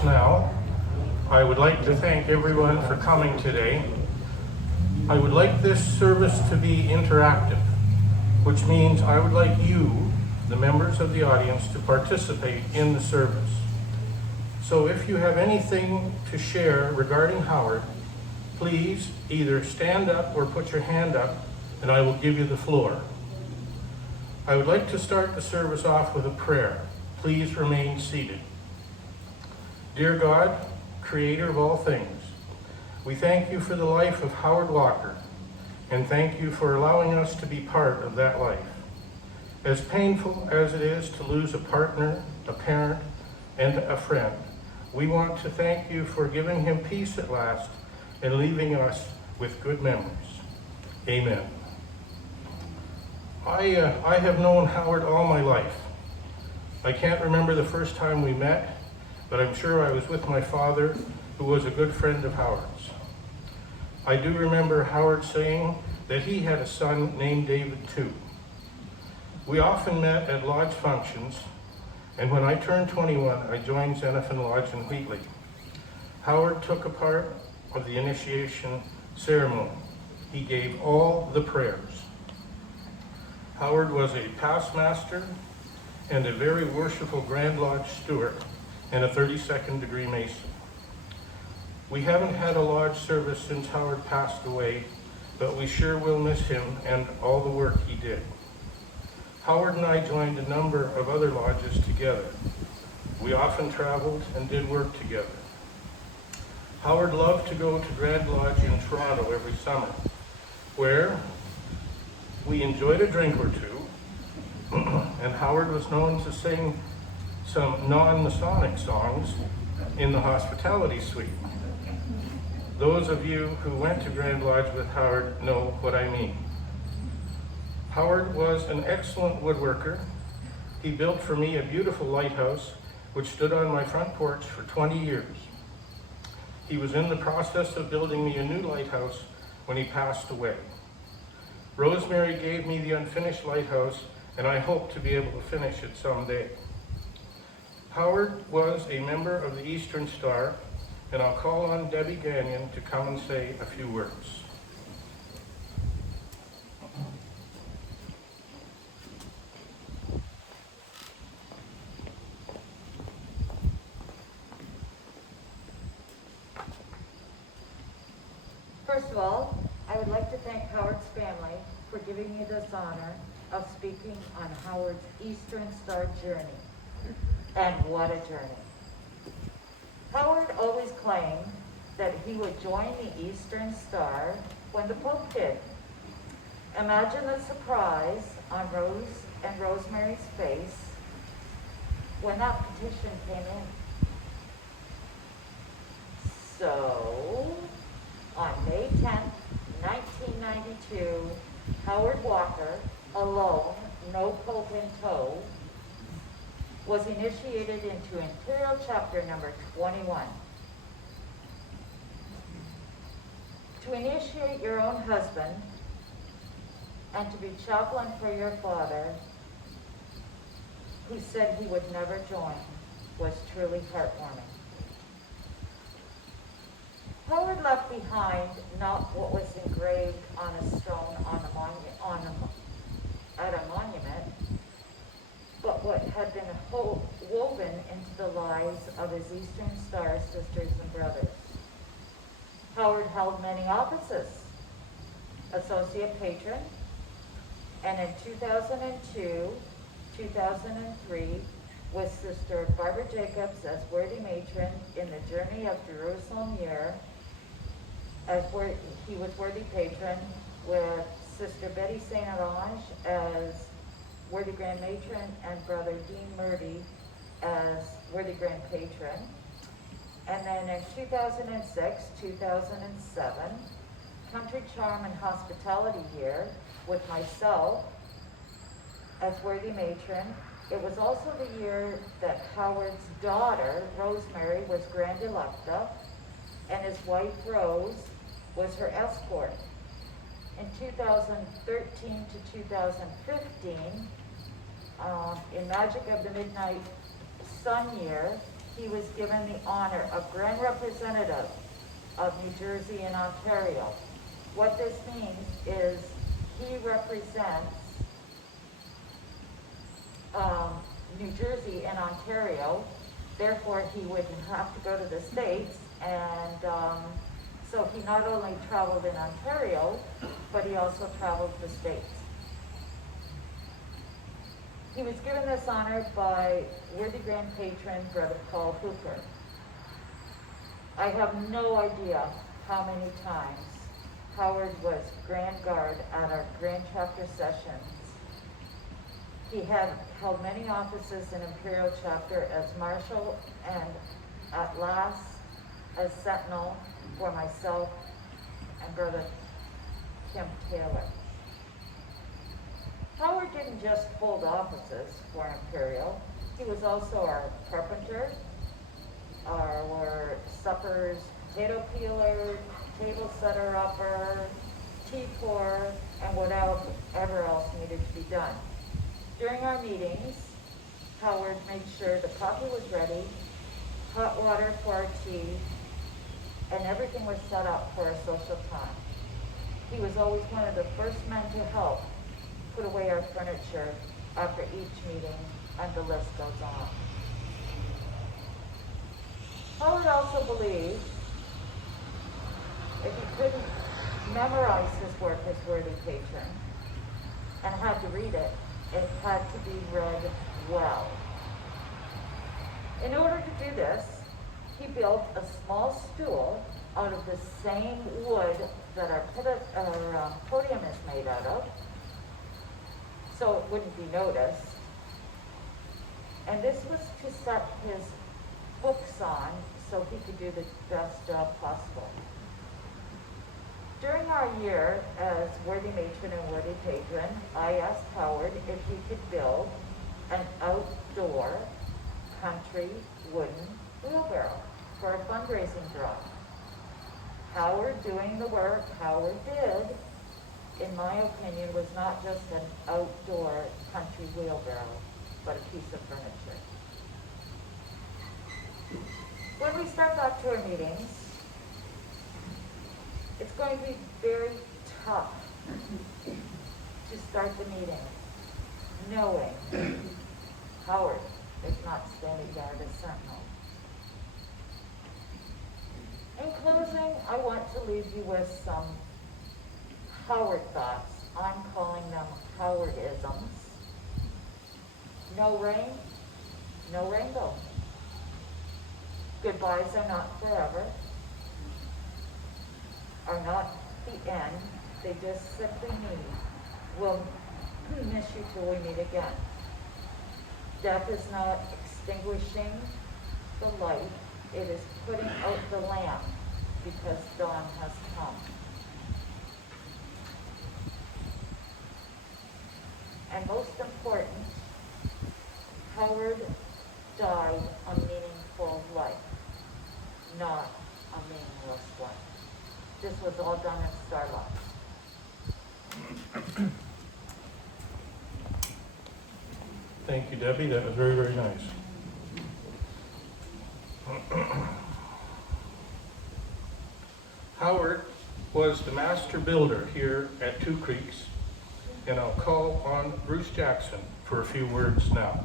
service now. I would like to thank everyone for coming today. I would like this service to be interactive, which means I would like you, the members of the audience, to participate in the service. So if you have anything to share regarding Howard, please either stand up or put your hand up and I will give you the floor. I would like to start the service off with a prayer. Please remain seated. Dear God, Creator of all things, we thank you for the life of Howard Walker and thank you for allowing us to be part of that life. As painful as it is to lose a partner, a parent, and a friend, we want to thank you for giving him peace at last and leaving us with good memories. Amen. I have known Howard all my life. I can't remember the first time we met, but I'm sure I was with my father, who was a good friend of Howard's. I do remember Howard saying that he had a son named David too. We often met at lodge functions, and when I turned 21, I joined Xenophon Lodge in Wheatley. Howard took a part of the initiation ceremony. He gave all the prayers. Howard was a past master and a very worshipful Grand Lodge steward and a 32nd degree Mason. We haven't had a lodge service since Howard passed away, but we sure will miss him and all the work he did. Howard and I joined a number of other lodges together. We often traveled and did work together. Howard loved to go to Grand Lodge in Toronto every summer, where we enjoyed a drink or two, and Howard was known to sing some non-Masonic songs in the hospitality suite. Those of you who went to Grand Lodge with Howard know what I mean. Howard was an excellent woodworker. He built for me a beautiful lighthouse which stood on my front porch for 20 years. He was in the process of building me a new lighthouse when he passed away. Rosemary gave me the unfinished lighthouse, and I hope to be able to finish it someday. Howard was a member of the Eastern Star, and I'll call on Debbie Gagnon to come and say a few words. First of all, I would like to thank Howard's family for giving me this honor of speaking on Howard's Eastern Star journey. And what a journey. Howard always claimed that he would join the Eastern Star when the Pope did. Imagine the surprise on Rose and Rosemary's face when that petition came in. So, on May 10th, 1992, Howard Walker, alone, no Pope in tow, was initiated into Imperial Chapter number 21. To initiate your own husband and to be chaplain for your father, who said he would never join, was truly heartwarming. Howard left behind not what was engraved on a stone at a monument, but what had been woven into the lives of his Eastern Star sisters and brothers. Howard held many offices: associate patron, and in 2002, 2003, with Sister Barbara Jacobs as worthy matron in the Journey of Jerusalem year, he was worthy patron, with Sister Betty St. Orange as worthy grand matron and Brother Dean Murdy as worthy grand patron. And then in 2006, 2007, Country Charm and Hospitality year, with myself as worthy matron. It was also the year that Howard's daughter, Rosemary, was Grand Electa, and his wife, Rose, was her escort. In 2013 to 2015, in Magic of the Midnight Sun year, he was given the honor of Grand Representative of New Jersey and Ontario. What this means is he represents New Jersey and Ontario, therefore he would have to go to the States, and so he not only traveled in Ontario, but he also traveled the States. He was given this honor by worthy Grand Patron, Brother Paul Hooper. I have no idea how many times Howard was Grand Guard at our Grand Chapter sessions. He had held many offices in Imperial Chapter as Marshal and at last as Sentinel for myself and Brother Kim Taylor. Howard didn't just hold offices for Imperial. He was also our carpenter, our suppers, potato peeler, table setter upper, tea pourer, and whatever else needed to be done. During our meetings, Howard made sure the coffee was ready, hot water for our tea, and everything was set up for our social time. He was always one of the first men to help put away our furniture after each meeting, and the list goes on. Howard also believed if he couldn't memorize his work as worthy patron and had to read it, it had to be read well. In order to do this, he built a small stool out of the same wood that our podium is made out of, so it wouldn't be noticed. And this was to set his books on so he could do the best job possible. During our year as worthy matron and worthy patron, I asked Howard if he could build an outdoor country wooden wheelbarrow for a fundraising draw. Howard doing the work Howard did, in my opinion, was not just an outdoor country wheelbarrow, but a piece of furniture. When we start back to our meetings, it's going to be very tough to start the meeting knowing Howard is not standing there as sentinel. In closing, I want to leave you with some Howard thoughts. I'm calling them Howardisms. No rain, no rainbow. Goodbyes are not forever, are not the end. They just simply mean we'll miss you till we meet again. Death is not extinguishing the light. It is putting out the lamp because dawn has come. And most important, Howard died a meaningful life, not a meaningless one. This was all done in Starbucks. Thank you, Debbie. That was very, very nice. Howard was the master builder here at Two Creeks, and I'll call on Bruce Jackson for a few words now.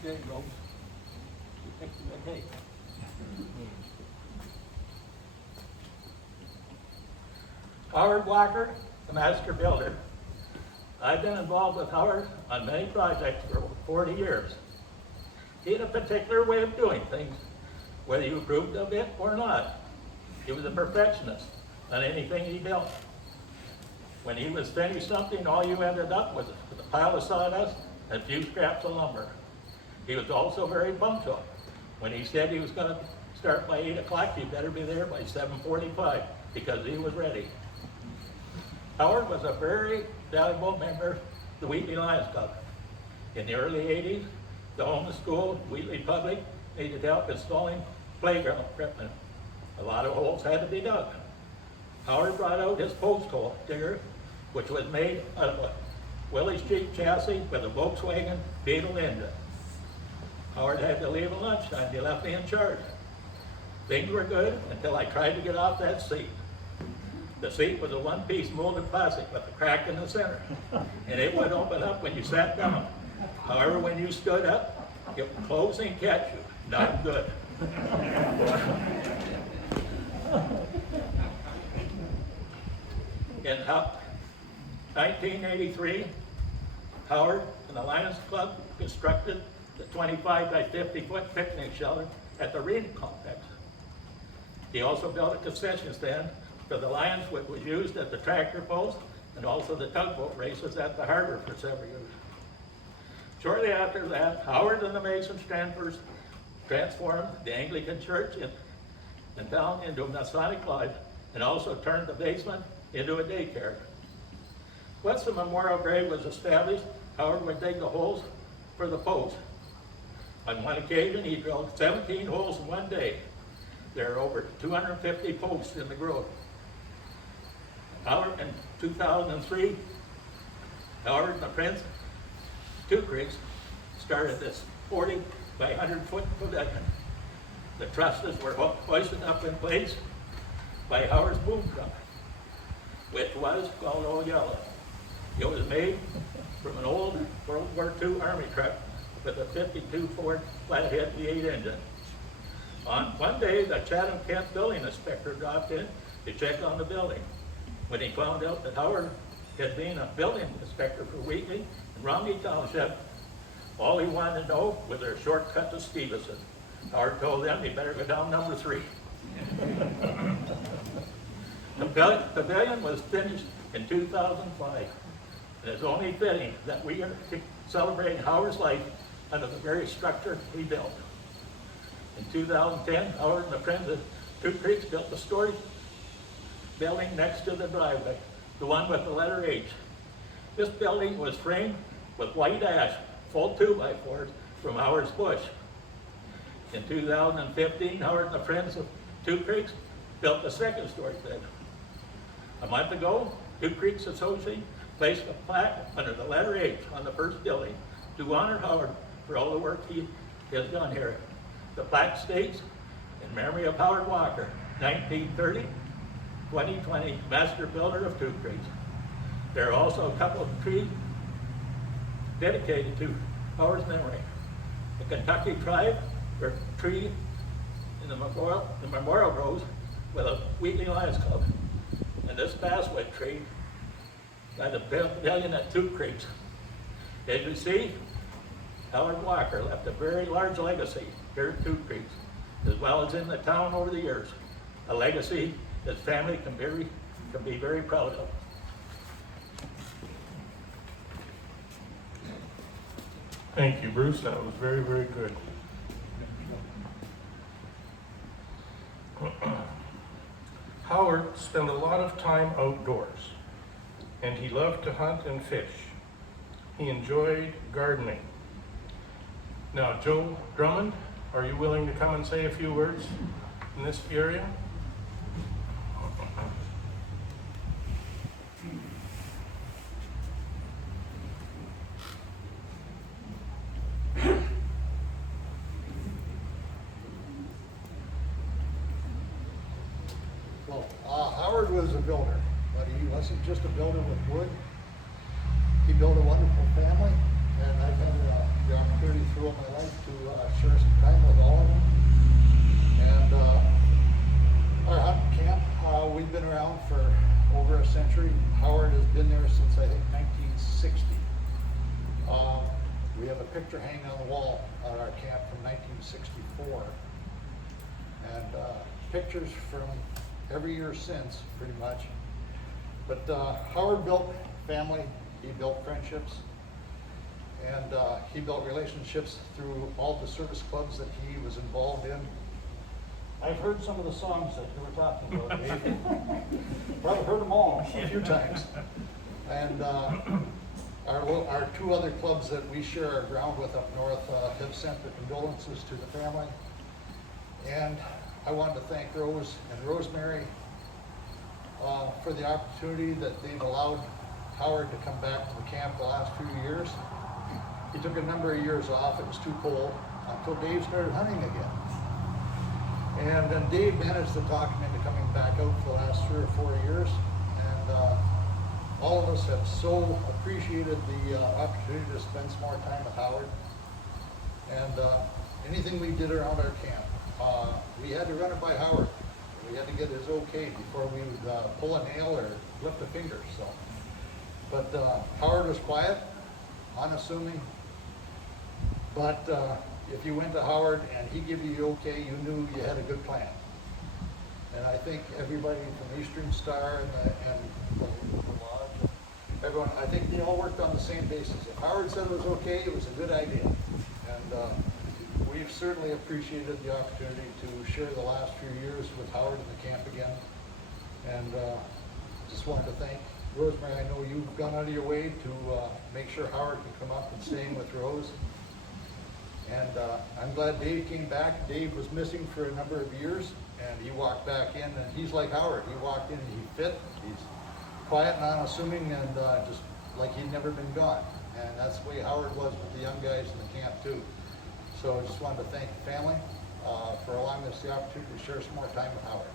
There you go. Okay. Howard Walker, the master builder. I've been involved with Howard on many projects for over 40 years. He had a particular way of doing things, whether you approved of it or not. He was a perfectionist on anything he built. When he was finished something, all you ended up with a pile of sawdust and a few scraps of lumber. He was also very punctual. When he said he was going to start by 8 o'clock, you better be there by 7:45 because he was ready. Howard was a very valuable member of the Wheatley Lions Club. In the early 80s, the home school, Wheatley Public, needed help installing playground equipment. A lot of holes had to be dug. Howard brought out his post hole digger, which was made out of a Willie Street chassis with a Volkswagen Beetle engine. Howard had to leave at lunchtime. He left me in charge. Things were good until I tried to get off that seat. The seat was a one-piece molded plastic with a crack in the center, and it would open up when you sat down. However, when you stood up, it would close and catch you. Not good. In 1983, Howard and the Lions Club constructed the 25 by 50 foot picnic shelter at the Reid complex. He also built a concession stand for the Lions, which was used at the tractor pulls and also the tugboat races at the harbor for several years. Shortly after that, Howard and the Mason Stanfors transformed the Anglican church in town into a Masonic lodge and also turned the basement into a daycare. Once the memorial grave was established, Howard would dig the holes for the posts. On one occasion, he drilled 17 holes in one day. There are over 250 posts in the grove. Howard, in 2003, Howard and the Prince, Two Creeks, started this 40 by 100 foot pavilion. The trusses were hoisted up in place by Howard's boom truck, which was called Old Yellow. It was made from an old World War II Army truck with a 52 Ford flathead V8 engine. On one day, the Chatham-Kent building inspector dropped in to check on the building. When he found out that Howard had been a building inspector for Wheatley and Romney Township, all he wanted to know was their shortcut to Stevenson. Howard told them he better go down number 3. The pavilion was finished in 2005, and it's only fitting that we are celebrating Howard's life under the very structure he built. In 2010, Howard and the Friends of Two Creeks built the storage building next to the driveway, the one with the letter H. This building was framed with white ash, full 2x4s from Howard's bush. In 2015, Howard and the Friends of Two Creeks built the second storage bed. A month ago, Two Creeks Association placed a plaque under the letter H on the first building to honor Howard for all the work he has done here. The plaque states, in memory of Howard Walker, 1930-2020, master builder of Two Creeks. There are also a couple of trees dedicated to Howard's memory. The Kentucky tribe, their tree in the memorial grows with a Wheatley Lions Club. And this basswood tree by the pavilion at Two Creeks. As you see, Howard Walker left a very large legacy here at Two Creeks, as well as in the town over the years. A legacy his family can be very proud of. Thank you, Bruce. That was very, very good. Howard spent a lot of time outdoors, and he loved to hunt and fish. He enjoyed gardening. Now, Joe Drummond, are you willing to come and say a few words in this area? Well, Howard was a builder, but he wasn't just a builder with wood. He built a wonderful family, and I've had the opportunity throughout my life to share some time with all of them. And our hunt camp, we've been around for over a century. Howard has been there since I think 1960. We have a picture hanging on the wall at our camp from 1964, and pictures from every year since, pretty much. But Howard built family, he built friendships, and he built relationships through all the service clubs that he was involved in. I've heard some of the songs that you were talking about, Dave. Probably heard them all a few times. And our two other clubs that we share our ground with up north have sent their condolences to the family. And I wanted to thank Rose and Rosemary for the opportunity that they've allowed Howard to come back to the camp the last few years. He took a number of years off, it was too cold, until Dave started hunting again. And then Dave managed to talk him into coming back out for the last 3 or 4 years. And all of us have so appreciated the opportunity to spend some more time with Howard. And anything we did around our camp, we had to run it by Howard. We had to get his okay before we would pull a nail or lift a finger. So, but Howard was quiet, unassuming. But if you went to Howard and he gave you the okay, you knew you had a good plan. And I think everybody from Eastern Star and the lodge, everyone, I think they all worked on the same basis. If Howard said it was okay, it was a good idea. And we've certainly appreciated the opportunity to share the last few years with Howard in the camp again. And just wanted to thank Rosemary. I know you've gone out of your way to make sure Howard can come up and stay with Rose. And I'm glad Dave came back. Dave was missing for a number of years, and he walked back in, and he's like Howard. He walked in and he fit. He's quiet and unassuming, and just like he'd never been gone. And that's the way Howard was with the young guys in the camp too. So I just wanted to thank the family for allowing us the opportunity to share some more time with Howard.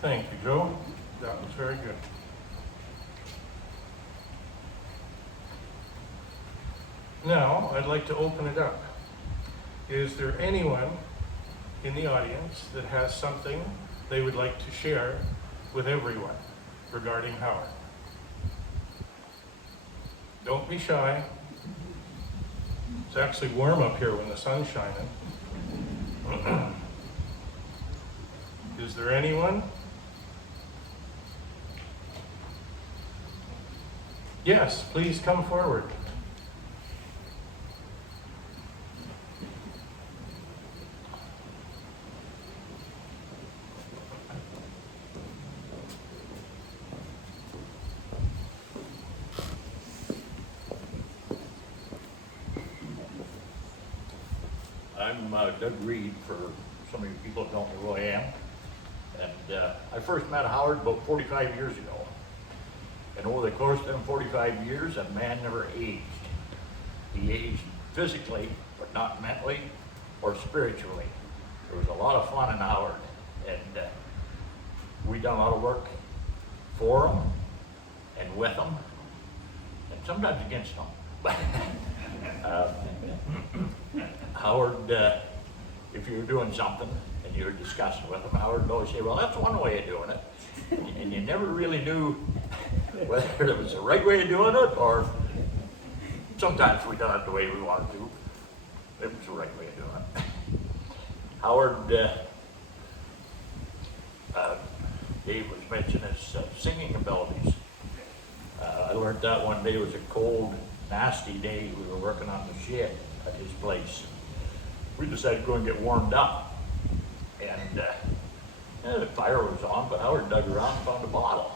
Thank you, Joe. That was very good. Now, I'd like to open it up. Is there anyone in the audience that has something they would like to share with everyone regarding Howard? Don't be shy. It's actually warm up here when the sun's shining. Is there anyone? Yes, please come forward. I'm Doug Reid, for some of you people that don't know who I am. And I first met Howard about 45 years ago. And over the course of them 45 years, that man never aged. He aged physically, but not mentally or spiritually. There was a lot of fun in Howard. And we done a lot of work for him and with him, and sometimes against him. But Howard, if you were doing something and you were discussing with him, Howard would always say, well, that's one way of doing it. And you never really knew whether it was the right way of doing it, or sometimes we done it the way we wanted to. It was the right way of doing it. Howard, Dave was mentioning his singing abilities. I learned that one day. It was a cold, nasty day. We were working on the shed at his place. We decided to go and get warmed up. And the fire was on, but Howard dug around and found a bottle.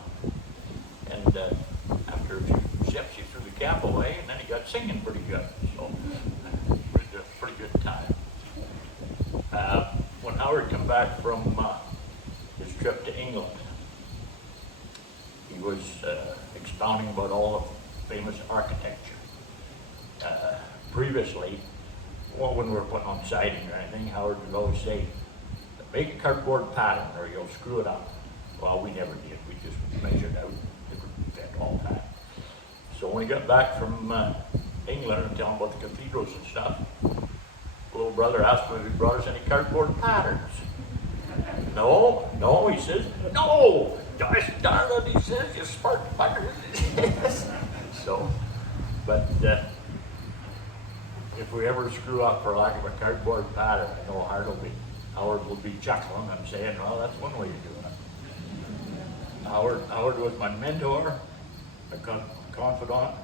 And after a few sips, he threw the cap away, and then he got singing pretty good. So it was a pretty good time. When Howard came back from his trip to England, he was expounding about all the famous architecture. Previously, well, when we were putting on siding or anything, Howard would always say, make a cardboard pattern or you'll screw it up. Well, we never did. We just measured out. It would fit all the time. So when he got back from England and telling about the cathedrals and stuff, little brother asked him if he brought us any cardboard patterns. No, he says, no, gosh darn it, he says, you smart fuckers. So, but if we ever screw up for lack of a cardboard pattern, I know Howard will be chuckling and saying, well, that's one way of doing it. Howard was my mentor, my confidant,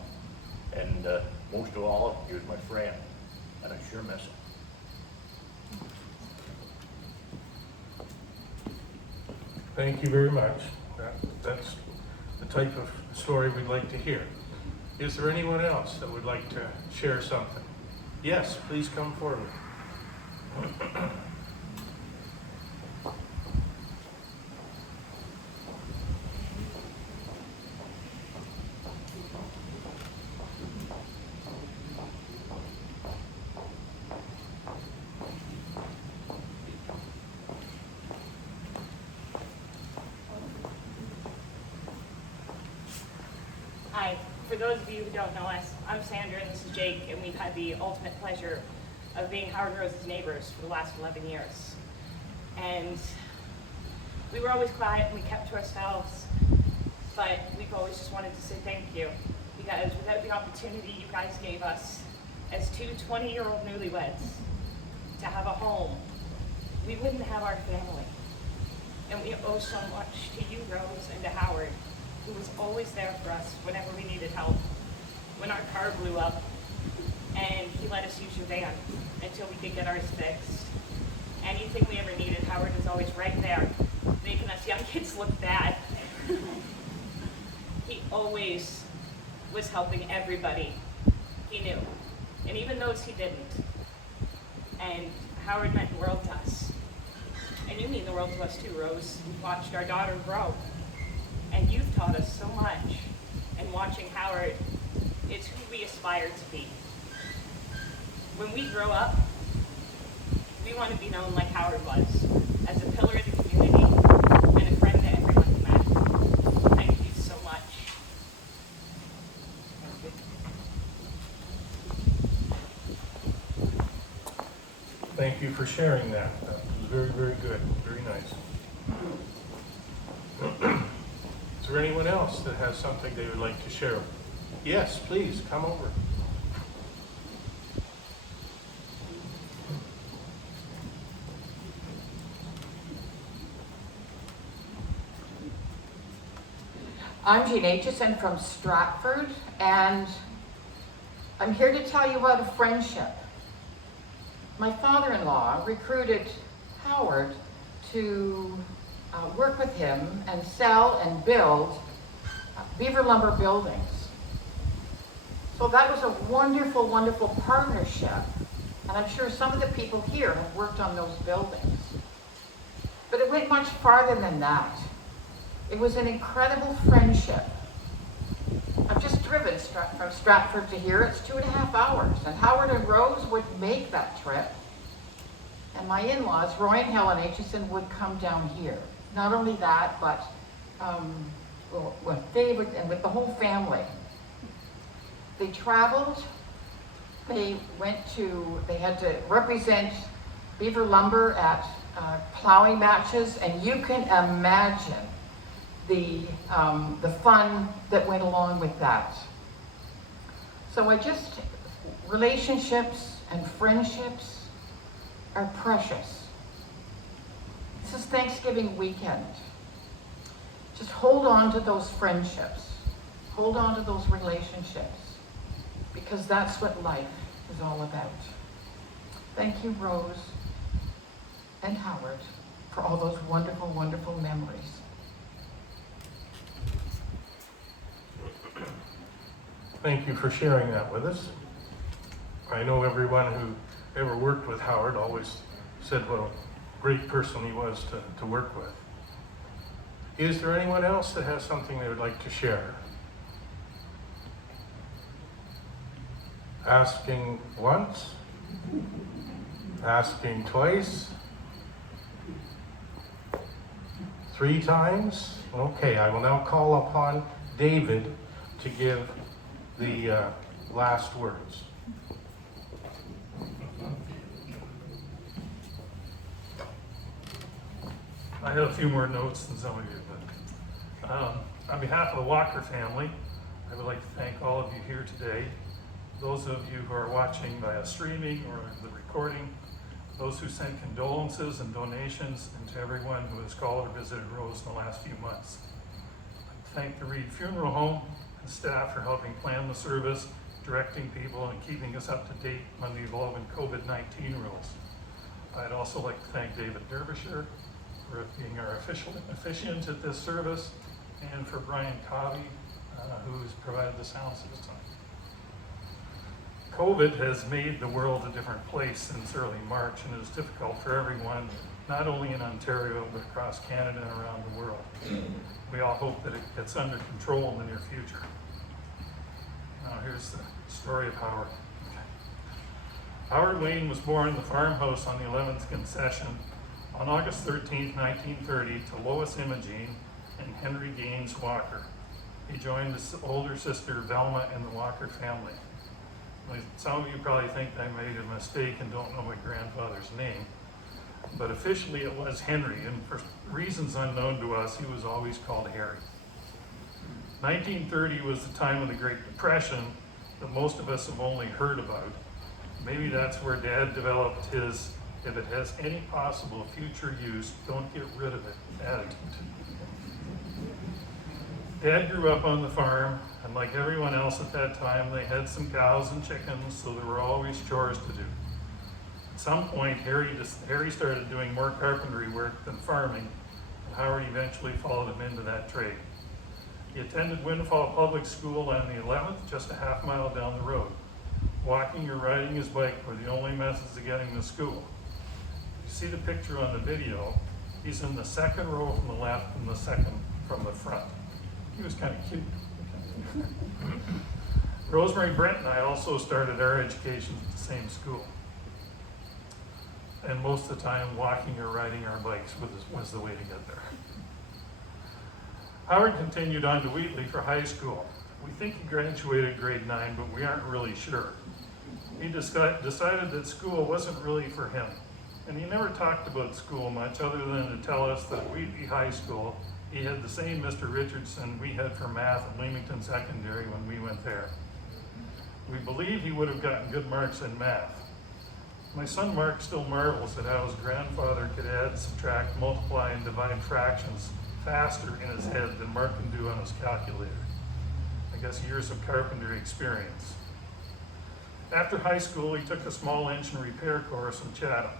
and most of all, he was my friend, and I sure miss him. Thank you very much. That's the type of story we'd like to hear. Is there anyone else that would like to share something? Yes, please come forward. Hi, for those of you who don't know us, I'm Sandra and this is Jake, and we've had the ultimate pleasure of being Howard Rose's neighbors for the last 11 years. And we were always quiet and we kept to ourselves, but we've always just wanted to say thank you, because without the opportunity you guys gave us as two 20-year-old newlyweds to have a home, we wouldn't have our family. And we owe so much to you, Rose, and to Howard, who was always there for us whenever we needed help. When our car blew up, and he let us use your van until we could get ours fixed. Anything we ever needed, Howard was always right there, making us young kids look bad. He always was helping everybody he knew, and even those he didn't. And Howard meant the world to us. And you mean the world to us too, Rose. We've watched our daughter grow. And you've taught us so much. And watching Howard, it's who we aspire to be. When we grow up, we want to be known like Howard was, as a pillar of the community and a friend to everyone he met. Thank you so much. Thank you for sharing that. That was very, very good. Very nice. Is there anyone else that has something they would like to share? Yes, please, come over. I'm Jean Aitchison from Stratford, and I'm here to tell you about a friendship. My father-in-law recruited Howard to work with him and sell and build beaver lumber buildings. So that was a wonderful, wonderful partnership, and I'm sure some of the people here have worked on those buildings. But it went much farther than that. It was an incredible friendship. I've just driven from Stratford to here. It's 2.5 hours. And Howard and Rose would make that trip. And my in-laws, Roy and Helen Aitchison, would come down here. Not only that, but with David and with the whole family. They traveled. They had to represent beaver lumber at plowing matches. And you can imagine the fun that went along with that. So relationships and friendships are precious. This is Thanksgiving weekend. Just hold on to those friendships. Hold on to those relationships, because that's what life is all about. Thank you, Rose and Howard, for all those wonderful, wonderful memories. Thank you for sharing that with us. I know everyone who ever worked with Howard always said what a great person he was to work with. Is there anyone else that has something they would like to share? Asking once? Asking twice? 3 times? Okay, I will now call upon David to give the last words. I have a few more notes than some of you, but on behalf of the Walker family, I would like to thank all of you here today. Those of you who are watching via streaming or the recording, those who sent condolences and donations, and to everyone who has called or visited Rose in the last few months. I thank the Reid Funeral Home and staff for helping plan the service, directing people, and keeping us up to date on the evolving COVID-19 rules. I'd also like to thank David Derbyshire for being our officiant at this service, and for Brian Covey, who's provided the sound system. COVID has made the world a different place since early March, and it is difficult for everyone, not only in Ontario, but across Canada and around the world. We all hope that it gets under control in the near future. Now here's the story of Howard. Howard Wayne was born in the farmhouse on the 11th concession on August 13, 1930, to Lois Imogene and Henry Gaines Walker. He joined his older sister Velma and the Walker family. Some of you probably think I made a mistake and don't know my grandfather's name, but officially it was Henry, and for reasons unknown to us, he was always called Harry. 1930 was the time of the Great Depression that most of us have only heard about. Maybe that's where Dad developed his, if it has any possible future use, don't get rid of it attitude. Dad grew up on the farm, and like everyone else at that time, they had some cows and chickens, so there were always chores to do. At some point, Harry started doing more carpentry work than farming, and Howard eventually followed him into that trade. He attended Windfall Public School on the 11th, just a half mile down the road. Walking or riding his bike were the only methods of getting to school. You see the picture on the video, he's in the second row from the left and the second from the front. He was kind of cute. Rosemary, Brent, and I also started our education at the same school. And most of the time, walking or riding our bikes was the way to get there. Howard continued on to Wheatley for high school. We think he graduated grade 9, but we aren't really sure. He decided that school wasn't really for him. And he never talked about school much other than to tell us that at Wheatley High School, he had the same Mr. Richardson we had for math at Leamington Secondary when we went there. We believe he would have gotten good marks in math. My son Mark still marvels at how his grandfather could add, subtract, multiply, and divide fractions faster in his head than Mark can do on his calculator. I guess years of carpentry experience. After high school, he took a small engine repair course in Chatham.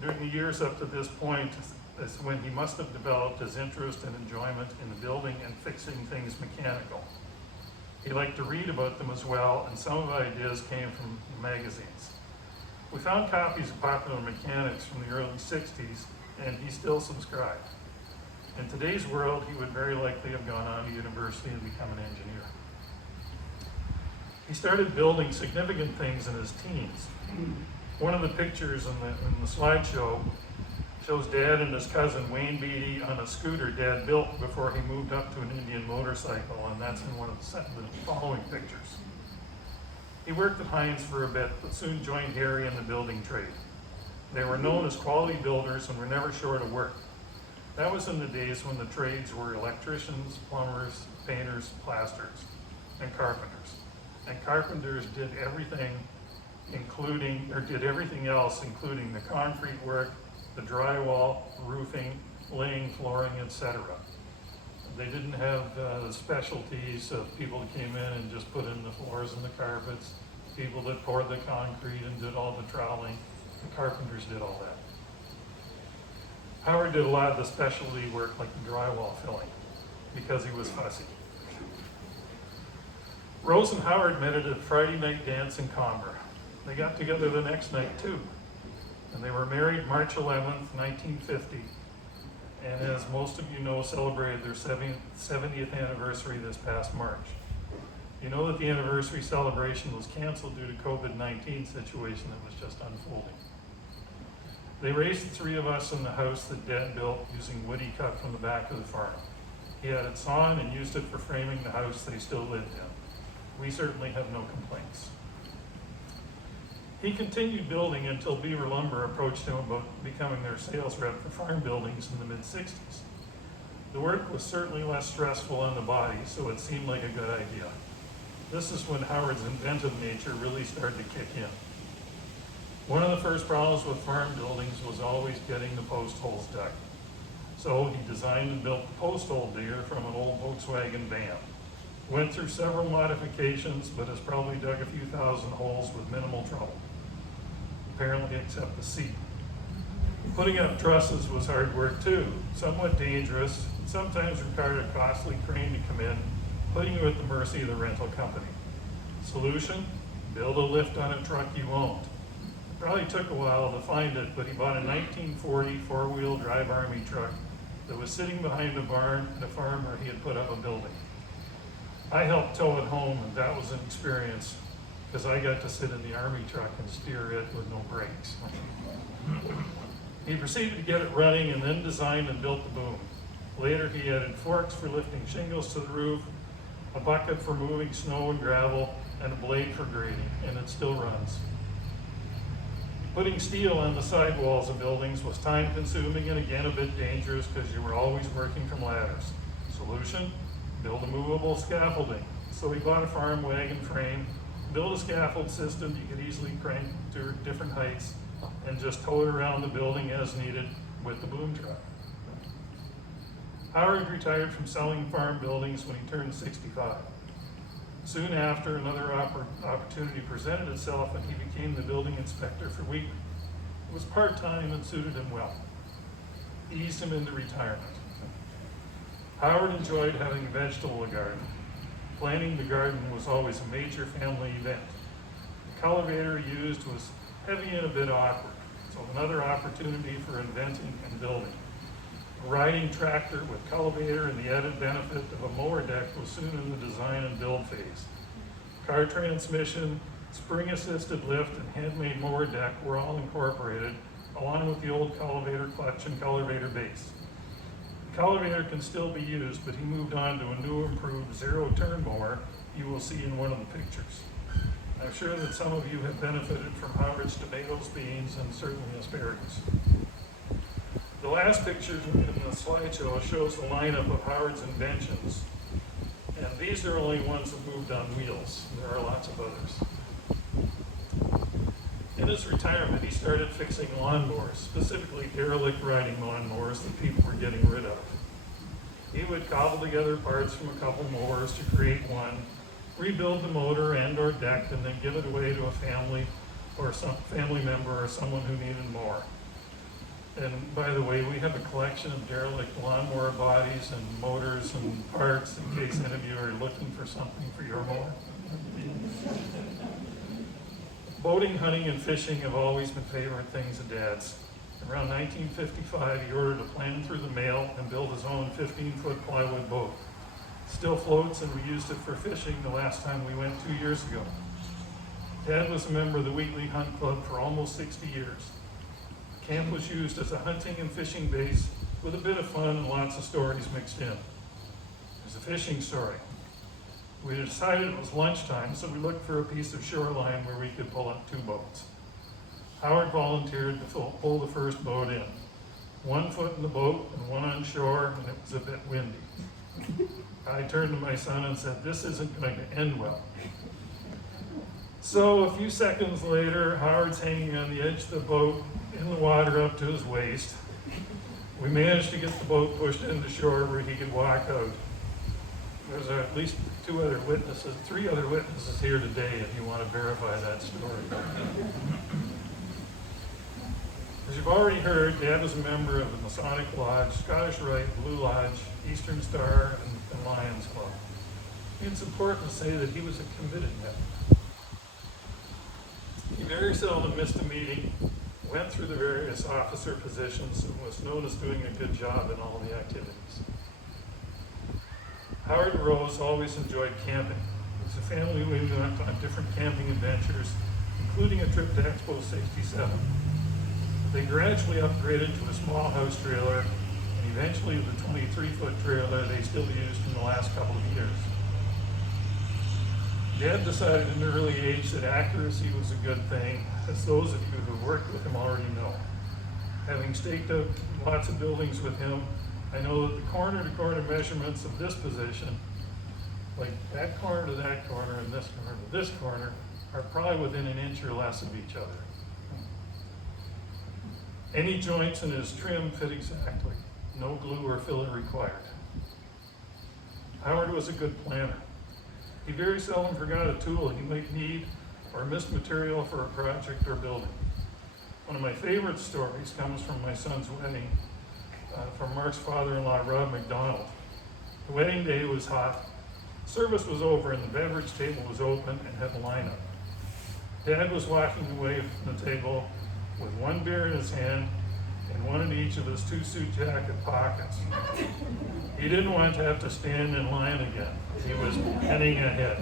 During the years up to this point is when he must have developed his interest and enjoyment in building and fixing things mechanical. He liked to read about them as well, and some of the ideas came from the magazines. We found copies of Popular Mechanics from the early 60s, and he still subscribed. In today's world, he would very likely have gone on to university and become an engineer. He started building significant things in his teens. One of the pictures in the slideshow shows Dad and his cousin Wayne Beatty on a scooter Dad built before he moved up to an Indian motorcycle, and that's in one of the following pictures. He worked at Heinz for a bit, but soon joined Harry in the building trade. They were known as quality builders and were never short of work. That was in the days when the trades were electricians, plumbers, painters, plasterers, and carpenters. And carpenters did everything else, including the concrete work, the drywall, roofing, laying, flooring, etc. They didn't have the specialties of people that came in and just put in the floors and the carpets, people that poured the concrete and did all the troweling. The carpenters did all that. Howard did a lot of the specialty work like the drywall filling because he was fussy. Rose and Howard met at a Friday night dance in Comber. They got together the next night too, and they were married March 11th, 1950, and as most of you know, celebrated their 70th anniversary this past March. You know that the anniversary celebration was canceled due to COVID-19 situation that was just unfolding. They raised the three of us in the house that Dad built using wood he cut from the back of the farm. He had it sawn and used it for framing the house they still lived in. We certainly have no complaints. He continued building until Beaver Lumber approached him about becoming their sales rep for farm buildings in the mid-60s. The work was certainly less stressful on the body, so it seemed like a good idea. This is when Howard's inventive nature really started to kick in. One of the first problems with farm buildings was always getting the post holes dug. So he designed and built the post hole digger from an old Volkswagen van. Went through several modifications, but has probably dug a few thousand holes with minimal trouble. Apparently except the seat. Putting up trusses was hard work too, somewhat dangerous, and sometimes required a costly crane to come in, putting you at the mercy of the rental company. Solution? Build a lift on a truck you owned. It probably took a while to find it, but he bought a 1940 four-wheel drive Army truck that was sitting behind a barn at a farm where he had put up a building. I helped tow it home, and that was an experience, because I got to sit in the Army truck and steer it with no brakes. He proceeded to get it running and then designed and built the boom. Later, he added forks for lifting shingles to the roof, a bucket for moving snow and gravel, and a blade for grading, and it still runs. Putting steel on the sidewalls of buildings was time-consuming and again a bit dangerous because you were always working from ladders. Solution? Build a movable scaffolding. So he bought a farm wagon frame, built a scaffold system you could easily crank to different heights, and just tow it around the building as needed with the boom truck. Howard retired from selling farm buildings when he turned 65. Soon after, another opportunity presented itself and he became the building inspector for Wheaton. It was part-time and suited him well. Eased him into retirement. Howard enjoyed having a vegetable garden. Planting the garden was always a major family event. The cultivator used was heavy and a bit awkward, so another opportunity for inventing and building. A riding tractor with cultivator and the added benefit of a mower deck was soon in the design and build phase. Car transmission, spring-assisted lift, and handmade mower deck were all incorporated, along with the old cultivator clutch and cultivator base. The cultivator can still be used, but he moved on to a new improved zero-turn mower you will see in one of the pictures. I'm sure that some of you have benefited from Howard's tomatoes, beans, and certainly asparagus. The last picture in the slideshow shows the lineup of Howard's inventions, and these are only ones that moved on wheels. There are lots of others. In his retirement, he started fixing lawnmowers, specifically derelict riding lawnmowers that people were getting rid of. He would cobble together parts from a couple mowers to create one, rebuild the motor and or deck, and then give it away to a family or some family member or someone who needed more. And by the way, we have a collection of derelict lawnmower bodies and motors and parts in case any of you are looking for something for your mower. Boating, hunting, and fishing have always been favorite things of Dad's. Around 1955, he ordered a plan through the mail and built his own 15-foot plywood boat. It still floats, and we used it for fishing the last time we went 2 years ago. Dad was a member of the Wheatley Hunt Club for almost 60 years. The camp was used as a hunting and fishing base with a bit of fun and lots of stories mixed in. There's a fishing story. We decided it was lunchtime, so we looked for a piece of shoreline where we could pull up 2 boats. Howard volunteered to pull the first boat in. 1 foot in the boat and 1 on shore, and it was a bit windy. I turned to my son and said, "This isn't going to end well." So a few seconds later, Howard's hanging on the edge of the boat in the water up to his waist. We managed to get the boat pushed into shore where he could walk out. There's at least 3 other witnesses here today if you want to verify that story. As you've already heard, Dad was a member of the Masonic Lodge, Scottish Rite, Blue Lodge, Eastern Star, and Lions Club. It's important to say that he was a committed member. He very seldom missed a meeting, went through the various officer positions, and was known as doing a good job in all the activities. Howard and Rose always enjoyed camping. As a family, we went on different camping adventures, including a trip to Expo 67. They gradually upgraded to a small house trailer, and eventually the 23-foot trailer they still used in the last couple of years. Dad decided in an early age that accuracy was a good thing, as those of you who worked with him already know. Having staked out lots of buildings with him, I know that the corner-to-corner measurements of this position, like that corner to that corner and this corner to this corner, are probably within an inch or less of each other. Any joints in his trim fit exactly. No glue or filler required. Howard was a good planner. He very seldom forgot a tool he might need or missed material for a project or building. One of my favorite stories comes from my son's wedding, from Mark's father-in-law, Rob McDonald. The wedding day was hot. Service was over and the beverage table was open and had a lineup. Dad was walking away from the table with one beer in his hand and one in each of his two suit jacket pockets. He didn't want to have to stand in line again. He was heading ahead.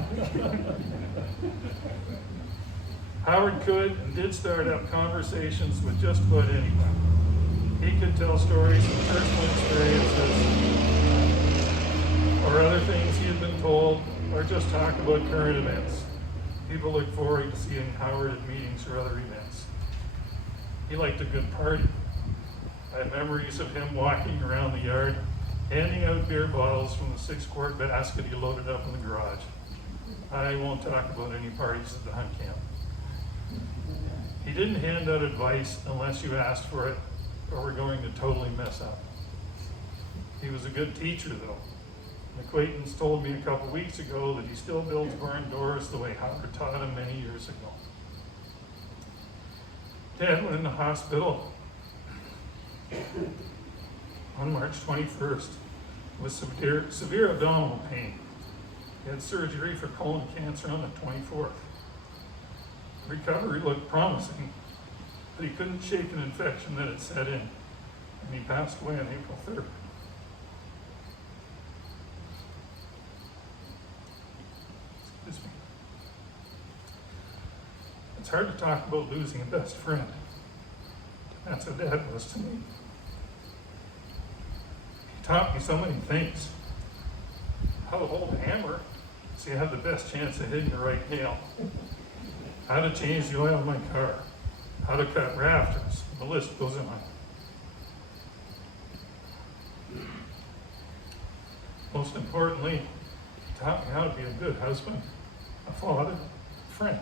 Howard could and did start up conversations with just about anyone. He could tell stories of personal experiences or other things he had been told, or just talk about current events. People look forward to seeing Howard at meetings or other events. He liked a good party. I have memories of him walking around the yard, handing out beer bottles from the 6-quart basket he loaded up in the garage. I won't talk about any parties at the hunt camp. He didn't hand out advice unless you asked for it, or were going to totally mess up. He was a good teacher, though. An acquaintance told me a couple weeks ago that he still builds barn doors the way Howard taught him many years ago. Dad went in the hospital on March 21st with severe abdominal pain. He had surgery for colon cancer on the 24th. Recovery looked promising, but he couldn't shake an infection that had set in, and he passed away on April 3rd. Excuse me. It's hard to talk about losing a best friend. That's what Dad was to me. He taught me so many things. How to hold a hammer so you have the best chance of hitting the right nail. How to change the oil in my car. How to cut rafters. The list goes on. Most importantly, he taught me how to be a good husband, a father, a friend.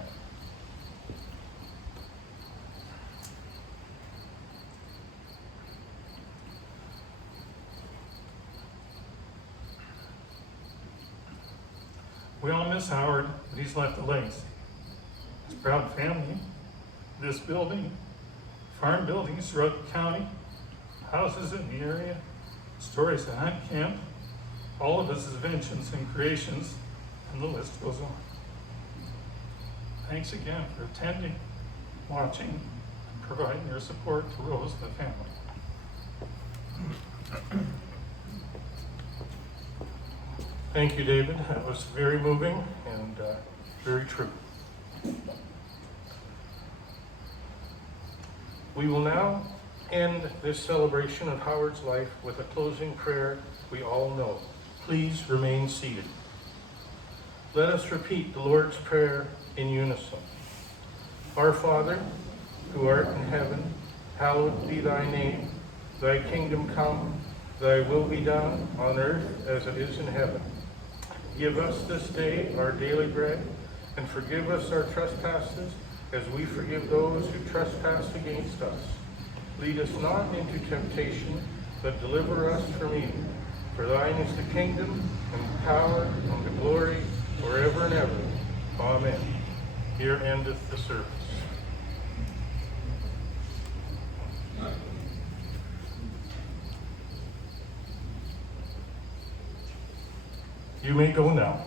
We all miss Howard, but he's left a legacy. His proud family, this building, farm buildings throughout the county, houses in the area, stories at hunt camp, all of his inventions and creations, and the list goes on. Thanks again for attending, watching, and providing your support to Rose and the family. Thank you, David. That was very moving and very true. We will now end this celebration of Howard's life with a closing prayer we all know. Please remain seated. Let us repeat the Lord's Prayer in unison. Our Father, who art in heaven, hallowed be thy name. Thy kingdom come, thy will be done on earth as it is in heaven. Give us this day our daily bread, and forgive us our trespasses, as we forgive those who trespass against us. Lead us not into temptation, but deliver us from evil. For thine is the kingdom, and the power, and the glory, forever and ever. Amen. Here endeth the service. You may go now.